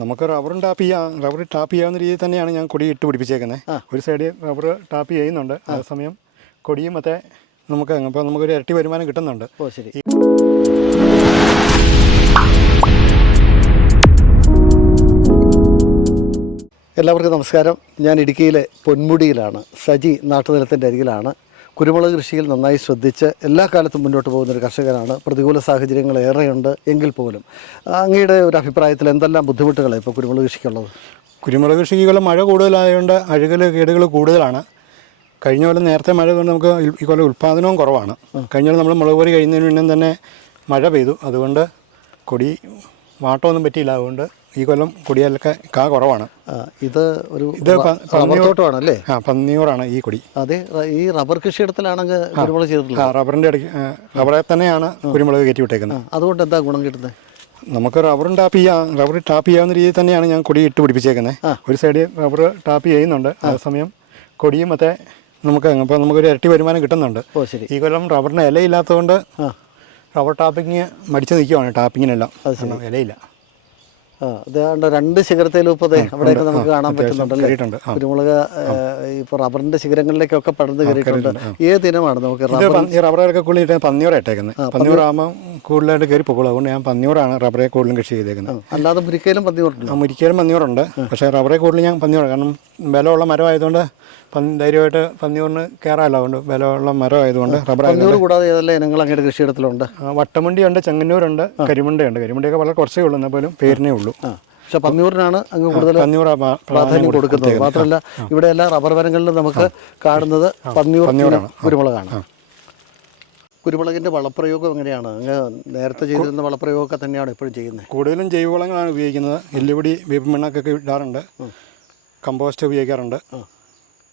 നമുക്ക് റബ്ബറും ടാപ്പ് ചെയ്യാം റബ്ബർ ടാപ്പ് ചെയ്യാവുന്ന രീതിയിൽ തന്നെയാണ് ഞാൻ കൊടി ഇട്ട് പിടിപ്പിച്ചേക്കുന്നത് ഒരു സൈഡിൽ റബ്ബർ ടാപ്പ് ചെയ്യുന്നുണ്ട്. അതേസമയം കൊടിയും മറ്റേ നമുക്ക് അപ്പോൾ നമുക്കൊരു ഇരട്ടി വരുമാനം കിട്ടുന്നുണ്ട്. ഓ ശരി. എല്ലാവർക്കും നമസ്കാരം. ഞാൻ ഇടുക്കിയിലെ പൊന്മുടിയിലാണ്. സജി നാട്ടുനിലത്തിന്റെ അരികിലാണ്. കുരുമുളക് കൃഷിയിൽ നന്നായി ശ്രദ്ധിച്ച് എല്ലാ കാലത്തും മുന്നോട്ട് പോകുന്ന ഒരു കർഷകനാണ്. പ്രതികൂല സാഹചര്യങ്ങൾ ഏറെയുണ്ട് എങ്കിൽ പോലും. അങ്ങയുടെ ഒരു അഭിപ്രായത്തിൽ എന്തെല്ലാം ബുദ്ധിമുട്ടുകളാണ് ഇപ്പോൾ കുരുമുളക് കൃഷിക്കുള്ളത്? കുരുമുളക് കൃഷികൾ മഴ കൂടുതലായതുകൊണ്ട് അഴുകൽ കേടുകൾ കൂടുതലാണ്. കഴിഞ്ഞ പോലെ നേരത്തെ മഴ കൊണ്ട് നമുക്ക് ഈ കൊല്ലം ഉൽപ്പാദനവും കുറവാണ്. കഴിഞ്ഞ നമ്മൾ മുളക് പൊരി കഴിയുന്നതിന് മുന്നേ തന്നെ മഴ പെയ്തു. അതുകൊണ്ട് കൊടി വാട്ടമൊന്നും പറ്റിയില്ല. അതുകൊണ്ട് ഈ കൊല്ലം കൊടിയാലൊക്കെ കാ കുറവാണ്. ഇത് ഒരു ഇത് പ- റബ്ബർ തോട്ടമാണ് അല്ലേ ആ പന്നിയൂറാണ് ഈ കൊടി. അതെ ഈ റബ്ബർ കൃഷിയിടത്തിലാണെങ്കിൽ കുരുമുളക് ചെയ്തിട്ടുള്ളത്? ആ റബ്ബറിന്റെ ഇടയ്ക്ക് റബ്ബറെ തന്നെയാണ് കുരുമുളക് കയറ്റി വിട്ടേക്കുന്നത്. അതുകൊണ്ട് എന്താ ഗുണം കിട്ടുന്നത്? നമുക്ക് റബ്ബറും ടാപ്പ് ചെയ്യാം റബ്ബർ ടാപ്പ് ചെയ്യാവുന്ന രീതിയിൽ തന്നെയാണ് ഞാൻ കൊടി ഇട്ട് പിടിപ്പിച്ചേക്കുന്നത് ഒരു സൈഡിൽ റബ്ബർ ടാപ്പ് ചെയ്യുന്നുണ്ട്. അതേസമയം കൊടിയും മറ്റേ നമുക്ക് അപ്പോൾ നമുക്കൊരു ഇരട്ടി വരുമാനം കിട്ടുന്നുണ്ട്. ഓ ശരി. ഈ കൊല്ലം റബ്ബറിന് ഇലയില്ലാത്തതുകൊണ്ട് റബ്ബർ ടാപ്പിങ് മടിച്ച് നിൽക്കുവാണ് ടാപ്പിങ്ങിനെല്ലാം. ഇലയില്ല. ഇതാണ്ട് രണ്ട് ശിഖരത്തിലൂപ്പതേ അവിടെയൊക്കെ നമുക്ക് കാണാൻ പറ്റുന്നുണ്ടല്ലേ? കുരുമുളക് ഇപ്പോൾ റബ്ബറിന്റെ ശിഖരങ്ങളിലേക്കൊക്കെ പടർന്നു കയറിയിട്ടുണ്ട്. ഏത് ദിനമാണ് നമുക്ക് റബ്ബറൊക്കെ കൂടുതൽ പന്നിയോടെ പന്നിയൂറാണ് ഇട്ടേക്കുന്നത് പന്നിയൂറാകുമ്പോൾ കൂടുതലായിട്ട് കയറി പോകുള്ളൂ. അതുകൊണ്ട് ഞാൻ പന്നിയൂറാണ് റബ്ബറെ കൂടുതലും കൃഷി ചെയ്തേക്കുന്നത് അല്ലാതെ മുരിക്കയിലും പന്നിയോടുണ്ട് ആ മുരിക്കലും പന്നിയൂറുണ്ട് പക്ഷേ റബ്ബറെ കൂടുതൽ ഞാൻ പന്നിയൂറാണ് കാരണം ബലമുള്ള മരമായതുകൊണ്ട് ധൈര്യമായിട്ട് പന്നിയൂറിന് കയറാമല്ലോ അതുകൊണ്ട് ബലമുള്ള മരമായതുകൊണ്ട് റബ്ബർ പന്നിയൂർ കൂടാതെ ഏതെല്ലാം ഇനങ്ങൾ അങ്ങയുടെ കൃഷിയിടത്തിലുണ്ട്? വട്ടമുണ്ടിയുണ്ട് ചെങ്ങന്നൂരുണ്ട് കരിമുണ്ടയുണ്ട്. കരിമുണ്ടയൊക്കെ വളരെ കുറച്ചേ ഉള്ളൂ എന്നാൽ പോലും പേരിനേ ഉള്ളൂ. പക്ഷെ പന്നിയൂരിനാണ് അങ്ങ് കൂടുതൽ പ്രാധാന്യം കൊടുക്കുന്നത്. മാത്രമല്ല ഇവിടെ എല്ലാ റബ്ബർ മരങ്ങളിലും നമുക്ക് കാണുന്നത് പന്നിയൂർ കുരുമുളകാണ്. കുരുമുളകിന്റെ വളപ്രയോഗം എങ്ങനെയാണ്? അങ്ങ് നേരത്തെ ചെയ്തിരുന്ന വളപ്രയോഗമൊക്കെ തന്നെയാണ് ഇപ്പോഴും ചെയ്യുന്നത്. കൂടുതലും ജൈവവളങ്ങളാണ് ഉപയോഗിക്കുന്നത്. എല്ലുപൊടി വേപ്പ് മണ്ണൊക്കെ ഇടാറുണ്ട്. കമ്പോസ്റ്റ് ഉപയോഗിക്കാറുണ്ട്.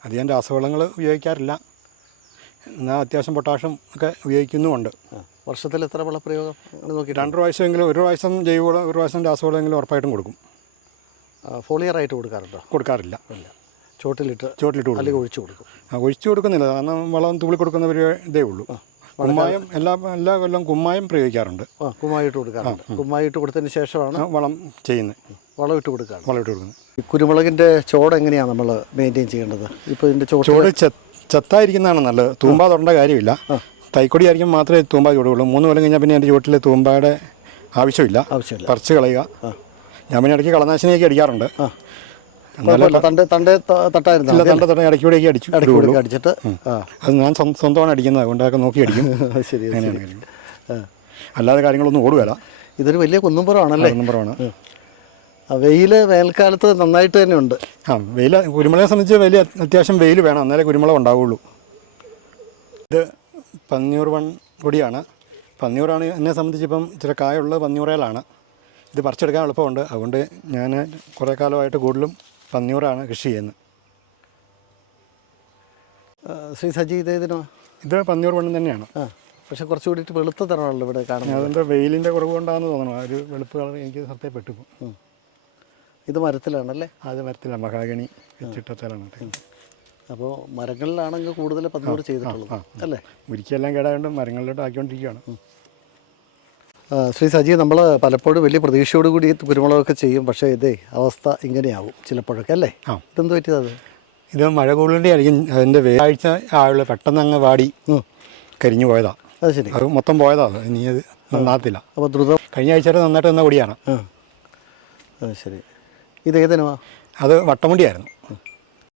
അധികം രാസവളങ്ങൾ ഉപയോഗിക്കാറില്ല. എന്നാൽ അത്യാവശ്യം പൊട്ടാഷ്യം ഒക്കെ ഉപയോഗിക്കുന്നുമുണ്ട്. വർഷത്തിൽ എത്ര വളപ്രയോഗം നോക്കി രണ്ട് പ്രാവശ്യമെങ്കിലും ഒരു പ്രാവശ്യം ജൈവവളം ഒരു പ്രാവശ്യം രാസവളമെങ്കിലും ഉറപ്പായിട്ടും കൊടുക്കും. ഫോളിയർ ആയിട്ട് കൊടുക്കാറുണ്ടോ? കൊടുക്കാറില്ല. ഇല്ല. ചോട്ടിലിട്ട് ചോട്ടിലിട്ട് അല്ലെങ്കിൽ ഒഴിച്ചു കൊടുക്കും. ആ, ഒഴിച്ചു കൊടുക്കുന്നില്ല. കാരണം വളം തുള്ളി കൊടുക്കുന്ന ഒരു ഇതേ ഉള്ളൂ. കുമ്മായം എല്ലാ എല്ലാ കൊല്ലം കുമ്മായം പ്രയോഗിക്കാറുണ്ട്. കുമ്മായിട്ട് കൊടുക്കാറുണ്ട്. കുമ്മായിട്ട് കൊടുത്തതിന് ശേഷമാണ് വളം ചെയ്യുന്നത്. വളം ഇട്ട് കൊടുക്കാറ് വളം ഇട്ട് കൊടുക്കുന്നത്. കുരുമുളകിന്റെ ചോട് എങ്ങനെയാണ് നമ്മൾ മെയിന്റെയിൻ ചെയ്യേണ്ടത്? ഇപ്പോൾ ഇതിന്റെ ചോട് ചത്തായിരിക്കുന്നതാണ് നല്ലത്. തൂമ്പ തൊടേണ്ട കാര്യമില്ല. തൈക്കൊടി ആയിരിക്കും മാത്രമേ തൂമ്പ ചൂടുള്ളൂ. മൂന്ന് കൊല്ലം കഴിഞ്ഞാൽ പിന്നെ എന്റെ ചുവട്ടിലെ തൂമ്പയുടെ ആവശ്യമില്ല. ആവശ്യമില്ല. പറിച്ച് കളയുക. ഞാൻ പിന്നെ ഇടയ്ക്ക് കളനാശിനിയൊക്കെ അടിക്കാറുണ്ട്. അടിച്ചിട്ട് അത് ഞാൻ സ്വ- സ്വന്തമാണ് അടിക്കുന്നത്. അതുകൊണ്ടൊക്കെ നോക്കി അടിക്കും. ശരി. അല്ലാതെ കാര്യങ്ങളൊന്നും ഓടുകയല്ല. ഇതൊരു വലിയ കുന്നുംപുറമാണല്ലേ? നമ്പറാണ് ആ, വെയിൽ വേനൽക്കാലത്ത് നന്നായിട്ട് തന്നെ ഉണ്ട്. ആ വെയിൽ കുരുമുളകെ സംബന്ധിച്ച് വലിയ അത്യാവശ്യം വെയിൽ വേണം. എന്നാലേ കുരുമുളക് ഉണ്ടാവുള്ളൂ. ഇത് പന്നിയൂർ വൺ കൂടിയാണ് പന്നിയൂറാണ് എന്നെ സംബന്ധിച്ച് ഇപ്പം ഇച്ചിരി കായുള്ളത് പന്നിയൂറയിലാണ് ഇത് പറിച്ചെടുക്കാൻ എളുപ്പമുണ്ട്. അതുകൊണ്ട് ഞാൻ കുറേ കാലമായിട്ട് കൂടുതലും പന്നിയൂറാണ് കൃഷി ചെയ്യുന്നത്. ശ്രീ സജി ഇത് ഇതിനോ ഇത് പന്നിയൂർ വണ്ണം തന്നെയാണ്. ആ പക്ഷെ കുറച്ചുകൂടി വെളുത്ത തരമാണല്ലോ ഇവിടെ കാണുന്നത്. അതിന്റെ വെയിലിന്റെ കുറവ് കൊണ്ടാണെന്ന് തോന്നണം ആ ഒരു വെളുപ്പ് കളർ എനിക്ക് സത്യത്തെ പെട്ടു ഇത് മരത്തിലാണല്ലേ? അത് മരത്തിലാണ് മഹാഗണി ചിട്ടത്തലാണ് അപ്പോൾ മരങ്ങളിലാണെങ്കിൽ കൂടുതൽ പതിനൂറ് ചെയ്തിട്ടുള്ളത് അല്ലേ? മുരിക്കെല്ലാം കേടായതുകൊണ്ട് മരങ്ങളിലോട്ട് ആക്കിക്കൊണ്ടിരിക്കുകയാണ് ശ്രീ സജി നമ്മൾ പലപ്പോഴും വലിയ പ്രതീക്ഷയോട് കൂടി കുരുമുളകൊക്കെ ചെയ്യും പക്ഷേ ഇതേ അവസ്ഥ ഇങ്ങനെയാവും ചിലപ്പോഴൊക്കെ അല്ലേ? ആ. ഇതെന്ത് പറ്റിയത് ഇത് മഴ കൂടുതലേ ആയിരിക്കും അതിന്റെ വേഴാഴ്ച ആയുള്ള പെട്ടെന്ന് അങ്ങ് വാടി കരിഞ്ഞു പോയതാ. അത് ശരി. അത് മൊത്തം പോയതാ ഇനി അത് നന്നാകത്തില്ല. അപ്പോൾ ദ്രുതം കഴിഞ്ഞ ആഴ്ച നന്നായിട്ട് നിന്ന കൂടിയാണ്. അത് ശരി. ഇത് ഏതിനുവാ അത് വട്ടമുണ്ടിയായിരുന്നു